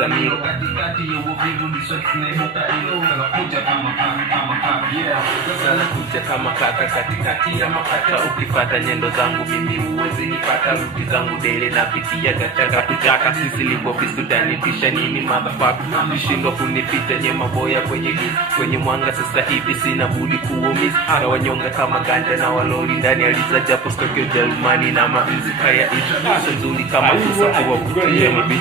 Samiro. Sana kuja kama kaka katikati ya makata, ukifata nyendo zangu mimi uwezi nipata, ruti zangu dele na pitia gachaka kutaka, sisi lipo visu tanitisha nini motherfucker, nishindwa kunipita nye maboya kwenye mwanga, sasa hivi sina budi kuumiza, na wanyonga kama ganja na waloli ndani ya liza, japo stoke Ujerumani na mapenzi kaya ishi, nzuri kama kusa kuwa kutia mabi,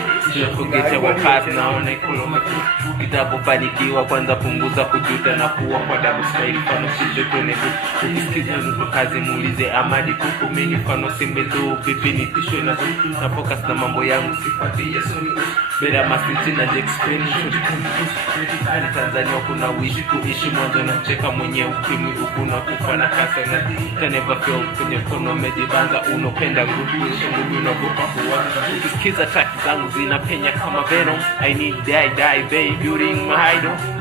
kugeta wakati naona ikulometi, kitabu panikiwa kwanza punguza kujuta na kuwa kwa double style, fano shisho kwenye tu, ukisikiza nuto kazi muulize Amadi kuku, mini fano simbetu, vipi nitishwe na focus na mambo yangu, sifati yesu beda masiti na experience. Hali Tanzania kuna wishi kuishi mwanzo na cheka mwenye ukimwi huku na kufa na kasa na can never feel kwenye kono mejibanza, unopenda nguvu unagopa kuwa, ukisikiza tracks zangu zinapenya kama venom, I need die baby during my idol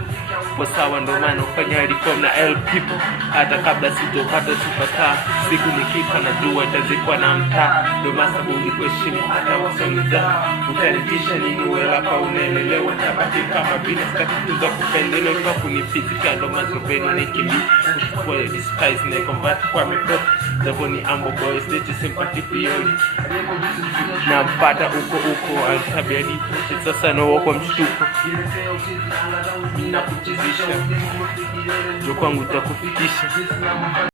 kwa sawa, ndo maana ufanya reform na L people, hata kabla sitopata superstar, siku nikifa na jua itazikwa na mtaa, ndo masabuhi kuheshimu hata wasoniza, utanitisha nini uwe hapa unaelelewa, tabati kama vile statuza kupendele kwa kunifizika, ndo mazubeno nikimbi kwa despise na combat kwa mipot, zaboni ambo boys leti sympathy pioli na mpata uko altabiadi, sasa no wako mshtuko mina kuchizisha, jo kwangu utakufikisha.